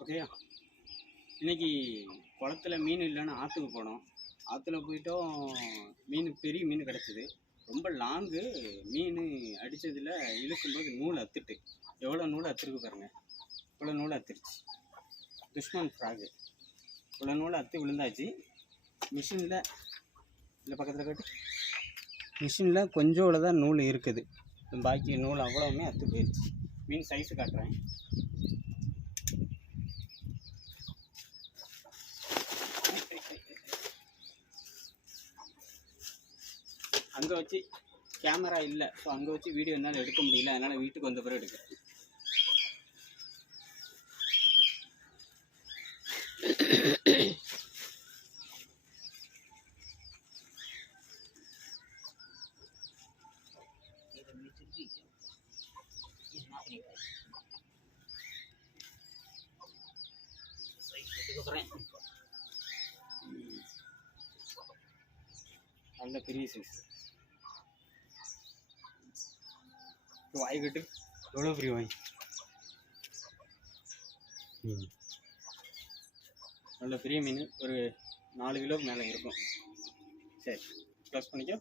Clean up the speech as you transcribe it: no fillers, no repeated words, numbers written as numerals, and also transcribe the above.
ஓகேயா. இன்றைக்கி குளத்துல மீன் இல்லைன்னு ஆற்றுக்கு போனோம். ஆற்றுல போயிட்டோம், மீன் பெரிய மீன் கிடச்சிது. ரொம்ப லாங்கு. மீன் அடித்ததில் இழுக்கும்போது நூல் அத்துட்டு, எவ்வளோ நூல் அத்துருக்கு பாருங்கள். இவ்வளோ நூல் அத்துருச்சு. துஷ்மன் ஃப்ராகு இவ்வளோ நூல் அத்து விழுந்தாச்சு. மிஷினில் இல்லை பக்கத்தில் கட்டு, மிஷினில் கொஞ்சம் தான் நூல் இருக்குது. பாக்கி நூல் அவ்வளோவுமே அத்து போயிடுச்சு. மீன் சைஸு காட்டுறேன். அங்கே வச்சு கேமரா இல்லை, ஸோ அங்கே வச்சு வீடியோ என்னால் எடுக்க முடியல. அதனால் வீட்டுக்கு வந்த பிறகு எடுக்கிறேன். நல்ல பெரிய சைஸ். வாய் கட்டு, எவ்வளோ பெரிய வாய். நல்ல பெரிய மீன், ஒரு 4 கிலோக்கு மேலே இருக்கும். சரி, க்ளோஸ் பண்ணிக்கோ.